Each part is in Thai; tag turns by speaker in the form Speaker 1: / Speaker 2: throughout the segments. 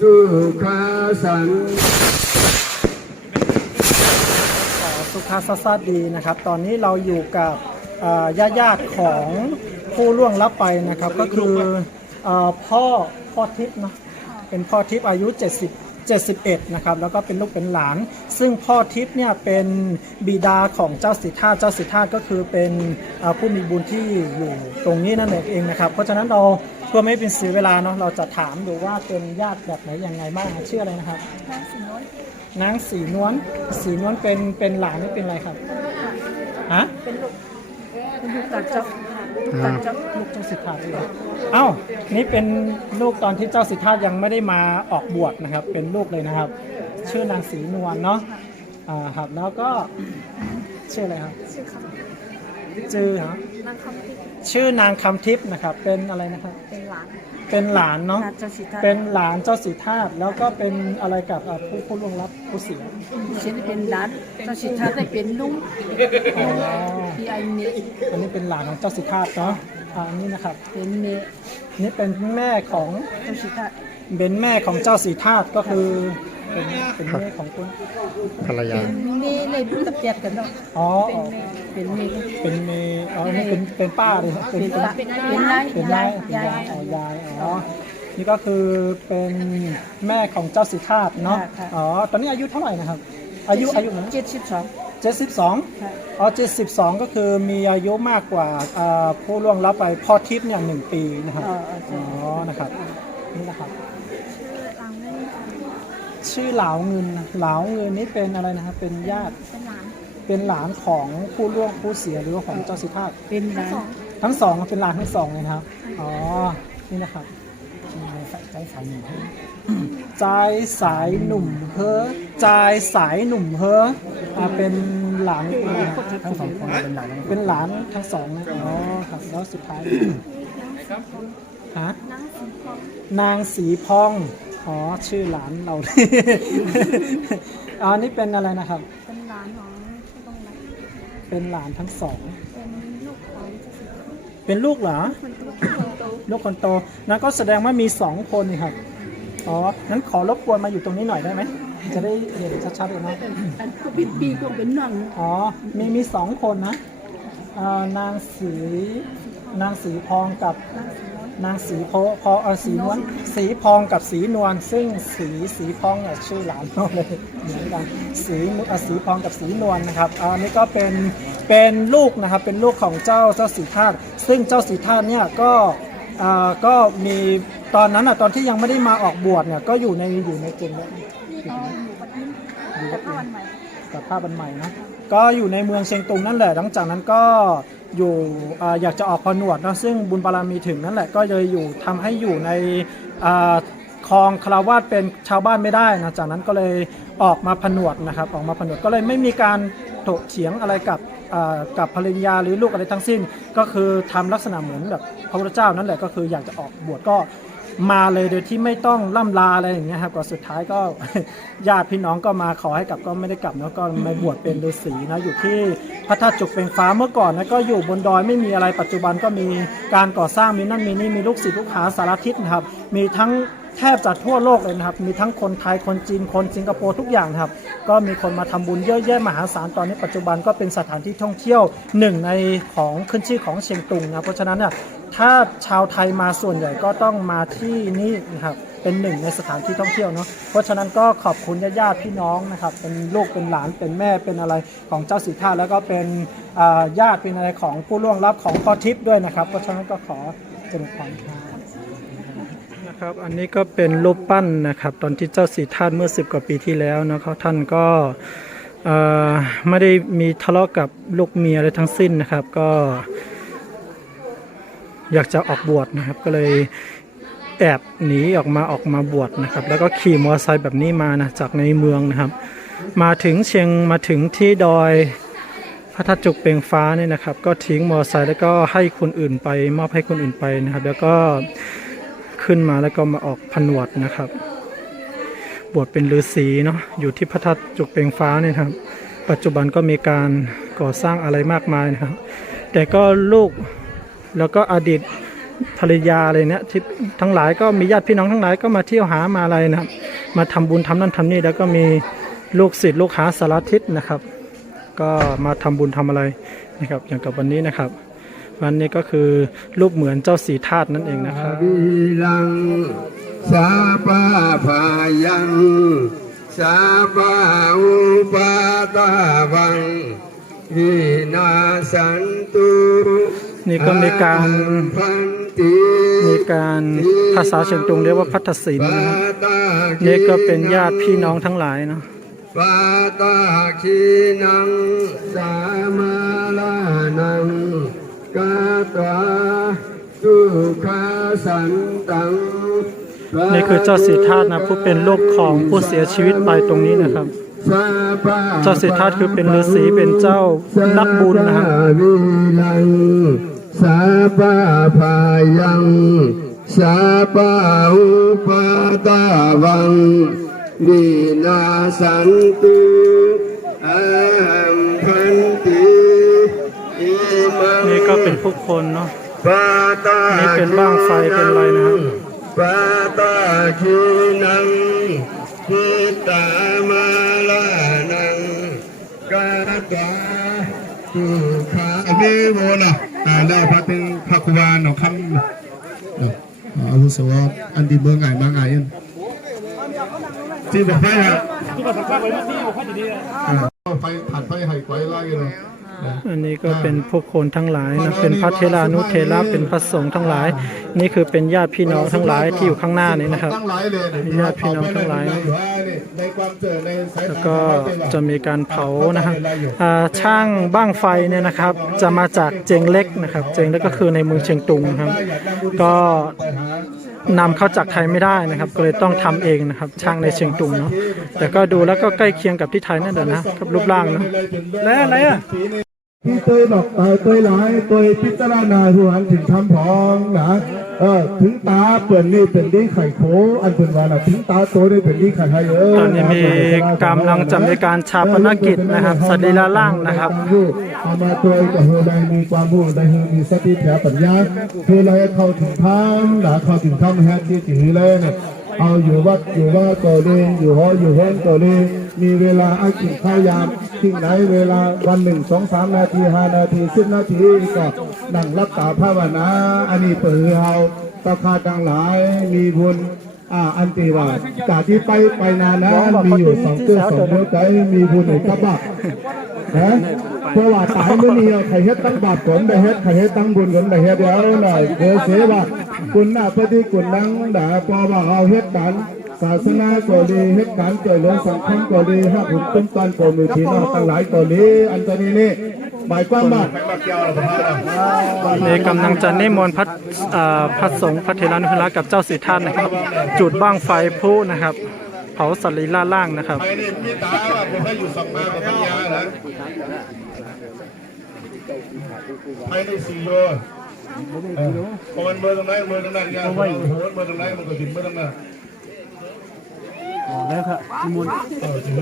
Speaker 1: สุขาสัน
Speaker 2: สุขสัสดีนะครับ ตอนนี้เราอยู่กับญาติญาติๆของผู้ล่วงลับไปนะครับ ก็คืออพ่อพ่อทิพย์นะเป็นพ่อทิพย์อายุ 70 71นะครับแล้วก็เป็นลูกเป็นหลาน ซึ่งพ่อทิพย์เนี่ยเป็นบิดาของเจ้าสิทธาตุเจ้าสิทธาตุก็คือเป็นเอ่อผู้มีบุญที่อยู่ตรงนี้นั่นเองนะครับ เพราะฉะนั้นเราเพื่อไม่ให้เป็นเสียเวลาเนาะเราจะถามดูว่าเป็นญาติแบบไหนยังไงบ้างชื่ออะไรนะครับนางสีนวลสีนวลเป็นเป็นหลานหรือเป็นอะไรครับฮะ
Speaker 3: ลูกตัดเจ้าลูกตัดเจ้า
Speaker 2: ลูกเจ้าสิทธาเลยเอ้า นี่เป็นลูกตอนที่เจ้าสิทธายังไม่ได้มาออกบวชนะครับ เป็นลูกเลยนะครับ ชื่อนางสีนวลเนาะ อ่าครับ แล้วก็ชื่ออะไรครับ
Speaker 3: ชื่อค
Speaker 2: ชื่อฮะำ
Speaker 3: นางคำพิษ
Speaker 2: ชื่อนางคำทิพย์นะครับ เป็นอะไรนะครับ
Speaker 3: เป็นหลาน
Speaker 2: เป็นหลานเนาะ
Speaker 3: นาเจ้าสิทธา
Speaker 2: เป็นหลานเจ้าสิทธาแล้วก็เป็นอะไรกับอ่าผู้ผู้ล่วงลับผู้เสีย
Speaker 3: ฉันเป็นหลานเจ้าสิทธาได้เป็นลุง
Speaker 2: อ๋อ
Speaker 3: พี่ไอเมย์
Speaker 2: อันนี้เป็นหลานของเจ้าสิทธาเนาะอ่าอันนี้นะครับ
Speaker 3: เป็นเมย์
Speaker 2: นี่เป็นแม่ของ
Speaker 3: เจ้าสิทธา
Speaker 2: เป็นแม่ของเจ้าสีธาตุก็คือ เป็นเป็นแม่ของคุณ
Speaker 4: ภรรยา
Speaker 3: เป็นเมย์เลยตะเกียบกันเนาะ
Speaker 2: อ๋อ
Speaker 3: เป็นเมย์
Speaker 2: เป็นเมย์อ๋อนี่เป็นเป็นป้าเลยครับ
Speaker 3: เป็นป้าเป็นนาย
Speaker 2: เป็นยายเป็น
Speaker 3: ยาย
Speaker 2: ยายอ๋อยายอ๋อ นี่ก็คือเป็นแม่ของเจ้าสีธาตุเนาะ อ๋อ ตอนนี้อายุเท่าไหร่นะครับ อายุอายุ
Speaker 3: เจ็ดสิบสอง
Speaker 2: เจ็ดสิบสอง
Speaker 3: ค่ะ
Speaker 2: อ๋อเจ็ดสิบสองก็คือมีอายุมากกว่าอ่าผู้ล่วงลับไปพ่อทิพย์เนี่ยหนึ่งปีนะครับ
Speaker 3: อ๋อ
Speaker 2: อ๋อนะครับ นี่นะครับ
Speaker 3: ลังเล่น
Speaker 2: ชื่อเหลาเงินนะเหลาเงินนี่เป็นอะไรนะครับ เป็นญาติ
Speaker 3: เป็นหลาน
Speaker 2: เป็นหลานของผู้ล่วงผู้เสียหรือว่าของเจ้าสิทธาตุ
Speaker 3: เป็นหลาน
Speaker 2: ทั้งสองเป็นหลานทั้งสองเลยนะครับ อ๋อ นี่นะครับ ใจสายหนุ่มเฮ้อใจสายหนุ่มเฮ้อใจสายหนุ่มเฮ้ออ่าเป็นหลานทั้งสองคนเป็นหลานเป็นหลานทั้งสองนะ อ๋อครับ แล้วสุดท้าย ฮะ
Speaker 3: นางสีทอง
Speaker 2: นางสีพอง อ๋อชื่อหลานเรา อ๋อนี่เป็นอะไรนะครับ
Speaker 3: เป็นหลานของผู้ต้องรัก
Speaker 2: เป็นหลานทั้งสอง
Speaker 3: เป็นลูกของเจ้าสิทธา
Speaker 2: เป็นลูกเหรอ
Speaker 3: คนตัวคนโต
Speaker 2: ลูกคนโตนั้นก็แสดงว่ามีสองคนนี่ครับ อ๋อ นั้นขอรบกวนมาอยู่ตรงนี้หน่อยได้ไหม จะได้เห็นชัดๆเลยเนาะ
Speaker 3: อันก็เป็นปีก็เป็นน้อง
Speaker 2: อ๋อ มีมีสองคนนะอ่านางสีนางสีพองกับ นางสีโพพอเออสีนวลสีพองกับสีนวลซึ่งสีสีพองเนี่ยชื่อหลานเราเลยเหมือนกันสีเอ่อสีพองกับสีนวลนะครับอันนี้ก็เป็นเป็นลูกนะครับเป็นลูกของเจ้าเจ้าสีธาตุซึ่งเจ้าสีธาตุเนี่ยก็อ่าก็มีตอนนั้นอะตอนที่ยังไม่ได้มาออกบวชเนี่ยก็อยู่ในอยู่ในกลุ่มแล้ว
Speaker 3: ที่เขาอยู่กับยิ้ม
Speaker 2: อยู่
Speaker 3: กั
Speaker 2: กั
Speaker 3: บบข้าววันใหม่
Speaker 2: กับภาพบันใหม่นะก็อยู่ในเมืองเชียงตุงนั่นแหละหลังจากนั้นก็ อยู่อยากจะออกผนวดนะซึ่งบุญบารมีถึงนั่นแหละก็เลยอยู่ทำให้อยู่ในคลองคาราวาสเป็นชาวบ้านไม่ได้นะจากนั้นก็เลยออกมาผนวดนะครับ ออกมาผนวดก็เลยไม่มีการโถกเถียงอะไรกับกับภรรยาหรือลูกอะไรทั้งสิ้น ก็คือทำลักษณะเหมือนแบบพระพุทธเจ้านั่นแหละก็คืออยากจะออกบวชก็ มาเลยโดยที่ไม่ต้องล่ำลาอะไรอย่างเงี้ยครับก็สุดท้ายก็ญาติพี่น้องก็มาขอให้กลับก็ไม่ได้กลับแล้วก็มาบวชเป็นฤาษีนะอยู่ที่พระธาตุจุกเป็นฟ้าเมื่อก่อนนะก็อยู่บนดอยไม่มีอะไรปัจจุบันก็มีการก่อสร้างมีนั่นมีนี่มีลูกศิษย์ลูกหาสารทิศนะครับ มีทั้ง แทบจะทั่วโลกเลยนะครับ มีทั้งคนไทย คนจีน คนสิงคโปร์ทุกอย่างครับ ก็มีคนมาทำบุญเยอะแยะมหาศาล ตอนนี้ปัจจุบันก็เป็นสถานที่ท่องเที่ยวหนึ่งในของขึ้นชื่อของเชียงตุงนะ เพราะฉะนั้นเนี่ยถ้าชาวไทยมาส่วนใหญ่ก็ต้องมาที่นี่นะครับ เป็นหนึ่งในสถานที่ท่องเที่ยวเนาะ เพราะฉะนั้นก็ขอบคุณญาติพี่น้องนะครับ เป็นลูก เป็นหลาน เป็นแม่ เป็นอะไรของเจ้าสีท่าแล้วก็เป็นญาติเป็นอะไรของผู้ล่วงลับของพ่อทิพย์ด้วยนะครับ เพราะฉะนั้นก็ขอเจริญพรครับ ครับอันนี้ก็เป็นรูปปั้นนะครับ ตอนที่เจ้าสีท่าเมื่อสิบกว่าปีที่แล้วนะครับท่านก็ไม่ได้มีทะเลาะกับลูกเมียอะไรทั้งสิ้นนะครับ ก็ อยากจะออกบวชนะครับ ก็เลยแอบหนีออกมาออกมาบวชนะครับ แล้วก็ขี่มอเตอร์ไซค์แบบนี้มานะจากในเมืองนะครับ มาถึงเชียงมาถึงที่ดอยพระธาตุจุกเปงฟ้านี่นะครับ ก็ทิ้งมอเตอร์ไซค์แล้วก็ให้คนอื่นไป มอบให้คนอื่นไปนะครับ แล้วก็ ขึ้นมาแล้วก็มาออกผนวดนะครับ บวชเป็นฤาษีเนาะอยู่ที่พระธาตุจุกเปงฟ้าเนี่ยครับ ปัจจุบันก็มีการก่อสร้างอะไรมากมายนะครับ แต่ก็ลูกแล้วก็อดีตภรรยาอะไรเนี่ยที่ทั้งหลายก็มีญาติพี่น้องทั้งหลายก็มาเที่ยวหามาอะไรนะครับ มาทำบุญทำนั่นทำนี่แล้วก็มีลูกศิษย์ลูกหาสารทิศนะครับ ก็มาทำบุญทำอะไรนะครับอย่างกับวันนี้นะครับ วันนี้ก็คือรูปเหมือนเจ้าสีธาตุนั่นเองนะครับ
Speaker 1: วิลังสาปาพายังสาปาอุปาตาวังวินาสันตุ
Speaker 2: นี่ก็มีการ
Speaker 1: พันติ
Speaker 2: มีการภาษาเชียงตุงเรียกว่าพัทธศิลป์
Speaker 1: ปา
Speaker 2: นะครับ
Speaker 1: ตาคี
Speaker 2: นี่ก็เป็นญาติพี่น้องทั้งหลายเนาะ
Speaker 1: ปาตาคีนังสามาลานัง กาตาสุขาสันตัง
Speaker 2: นี่คือเจ้าสีธาตุนะผู้เป็นลูกของผู้เสียชีวิตไปตรงนี้นะครับ เจ้าสิทธัตถ์คือเป็นฤาษีเป็นเจ้านักบุญนะครับ
Speaker 1: วิลังสาปาพายังสาปาอุปาตาวังวินาสันตุอัม
Speaker 2: ก็เป็นผู้คนเนาะ
Speaker 1: ปาตา
Speaker 2: นี่เป็นบ้างไฟเป็นอะไรนะครับ
Speaker 1: ปาตาคีนังพิตามาลานังกาตาสุขา
Speaker 4: อันนี้โมนะอ่าได้พระเป็นพระคุวานของคำเนาะอาวุโสอันดีเบอร์ไงมาไงยันที่บอกไฟฮะที่บอกไฟไว้ที่บอกไฟดีๆไฟผ่านไฟไห้ไว้ล่างเลย
Speaker 2: อันนี้ก็เป็นผู้คนทั้งหลายนะเป็นพระเทรานุเทระเป็นพระสงฆ์ทั้งหลาย นี่คือเป็นญาติพี่น้องทั้งหลายที่อยู่ข้างหน้านี้นะครับ
Speaker 4: ตั้งหลายเลย
Speaker 2: ญาติพี่น้องทั้งหลาย
Speaker 4: ในความเจอในสาย
Speaker 2: แล้วก็จะมีการเผานะครับอ่าช่างบ้างไฟเนี่ยนะครับ จะมาจากเจงเล็กนะครับ เจงเล็กก็คือในเมืองเชียงตุงนะครับ ก็นำเข้าจากไทยไม่ได้นะครับ ก็เลยต้องทำเองนะครับ ช่างในเชียงตุงเนาะแต่ก็ดูแล้วก็ใกล้เคียงกับที่ไทยนั่นแหละนะครับรูปร่างเนาะแล้วอะไรอะ
Speaker 4: ที่ตัวบอกเออตัวหลายตัวพิจารณาหัวหันถึงคำพองนะเออถึงตาเปิดนี่เป็นดีไข่โคอันเป็นวานะถึงตาโตได้เป็นดีไข่ไข่เออ
Speaker 2: ตอนนี้มีกำลังจะมีการชาปนกิจนะครับสรีระร่างนะครับ
Speaker 4: เอามาตัวกับเฮอใดมีความรู้ใดเฮอมีสติแถวปัญญาเฮอใดเข้าถึงธรรมหนาเข้าถึงธรรมแฮทที่ถือเลยเนี่ยเอาอยู่วัดอยู่ว่าตัวเองอยู่หออยู่ห้องตัวเอง มีเวลาอากินข้ายามทิ้งไหนเวลาวันหนึ่งสองสามนาทีห้านาทีสิบนาทีก็นั่งรับตาภาวนาอันนี้เปิดเอาตาคาดังหลายมีบุญอ่าอันตีว่าจากที่ไปไปนานนะมีอยู่สองเตื้อสองเตื้อใจมีบุญในกระบะนะเพราะว่าตายไม่มีใครเฮ็ดตั้งบาปผลได้เฮ็ดใครเฮ็ดตั้งบุญผลได้เฮ็ดเดี๋ยวหน่อยเดี๋ยวเสียว่าคุณน่ะปฏิกุลนังด่าพอว่าเอาเฮ็ดกัน ศาสนาก็ดีเฮ็ดการเกิดเรื่องสังคมก็ดีให้ผลต้นตันก็มีพี่น้องทั้งหลายก็ดีอันตอนนี้นี่หมายความว่า
Speaker 2: นี่กำลังจะนิมนต์พระอ่าพระสงฆ์พระเทรานุเทระกับเจ้าสิทธัตถ์นะครับ จุดบ้างไฟพลุนะครับเผาสรีระร่างนะครับ
Speaker 4: ไปนี่มีตาว่าผมให้อยู่สองมากับปัญญาเหรอไปในสี่โยเออพอมันเบอร์ตรงไหนเบอร์ตรงนั้นเนี่ยโอ้โหเบอร์ตรงไหนมันก็ถึงเบอร์ตรงนั้น
Speaker 2: แล้วครับมน
Speaker 4: เออถื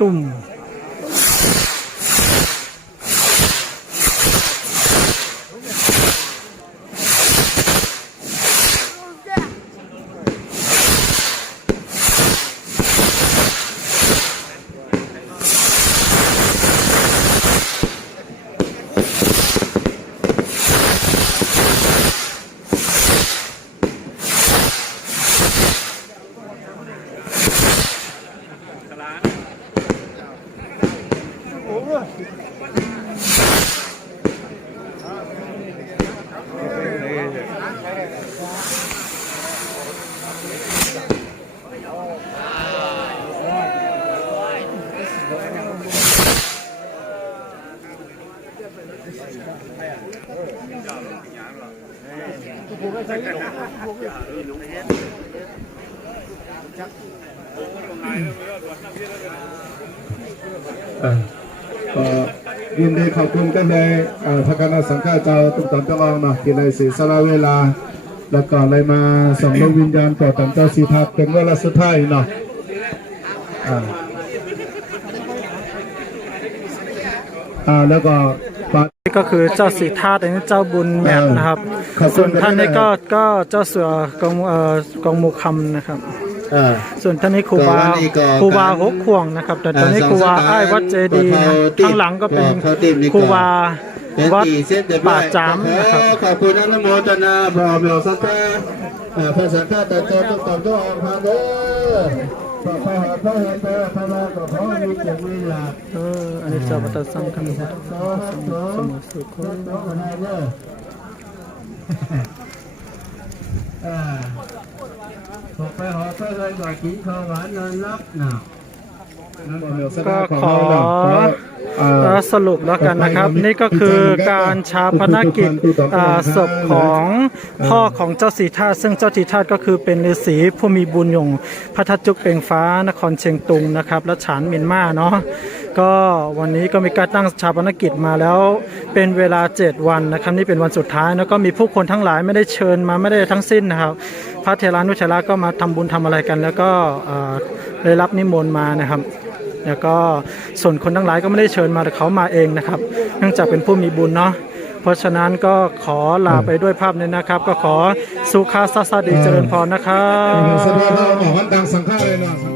Speaker 2: ตุ่ม
Speaker 4: ก็ยินดีขอบคุณกันในเอ่อพระคณะสังฆาเจ้าตุกตอนเจ้าลองเนาะที่ในสีสละเวลา แล้วก็เลยมาส่งดวงวิญญาณต่อตันเจ้าสีทักเป็นเวลาสุดท้ายเนาะอ่าแล้วก็
Speaker 2: นี่ก็คือเจ้าสีธาตุอันนี้เจ้าบุญแมทนะครับ
Speaker 4: ขอบคุณ
Speaker 2: ส่วนท่านนี้ก็
Speaker 4: ครับ
Speaker 2: ก็เจ้าเสือกองเอ่อกองมูคำนะครับ
Speaker 4: อ่า
Speaker 2: ส่วนท่านนี้ครูบา
Speaker 1: ก็วันนี้ก็
Speaker 2: ครูบาหกข่วงนะครับ แต่ตอนนี้ครูบาอ้ายวัดเจดีย์นะข้างหลังก็เป็น
Speaker 1: เขาติดนี่ก็
Speaker 2: ครูบา
Speaker 1: เป็น
Speaker 2: วัด
Speaker 1: ตีเส้นเรียบร้
Speaker 2: ป่า
Speaker 1: อย
Speaker 2: จามนะครับ
Speaker 1: ขอบคุณอนุโมทนาพร้อมเหล่าสักการเอ่อพระสังฆาตเจ้าตุกตอนเจ้าองค์พระเด้อ เออ
Speaker 2: อันนี้เจ้าปัตตสังคัญ
Speaker 1: ส
Speaker 2: มสุข
Speaker 1: ก็ข้าวหวานนอ นรับหนาว
Speaker 2: ก็ขอ
Speaker 4: เอ่อ
Speaker 2: เอ่อสรุปแล้วกันนะครับ นี่ก็คือการชาปนกิจอ่าศพของพ่อของเจ้าสีธาตุซึ่งเจ้าสีธาตุก็คือเป็นฤาษีผู้มีบุญยงพระทัตจุกเปล่งฟ้านครเชียงตุงนะครับ และฉานเมียนมาเนาะก็วันนี้ก็มีการตั้งชาปนกิจมาแล้วเป็นเวลา 7 วันนะครับนี่เป็นวันสุดท้ายแล้วก็มีผู้คนทั้งหลายไม่ได้เชิญมาไม่ได้ทั้งสิ้นนะครับ พระเทรานุเทระก็มาทำบุญทำอะไรกัน แล้วก็เอ่อได้รับนิมนต์มานะครับ แล้วก็ส่วนคนทั้งหลายก็ไม่ได้เชิญมาแต่เขามาเองนะครับ เนื่องจากเป็นผู้มีบุญเนาะเพราะฉะนั้นก็ขอลาไปด้วยภาพนี้นะครับ ก็ขอสุขาสัสสดีเจริญพรนะครับ
Speaker 4: แสดงว่าออกวันดังสังฆาเลยนะ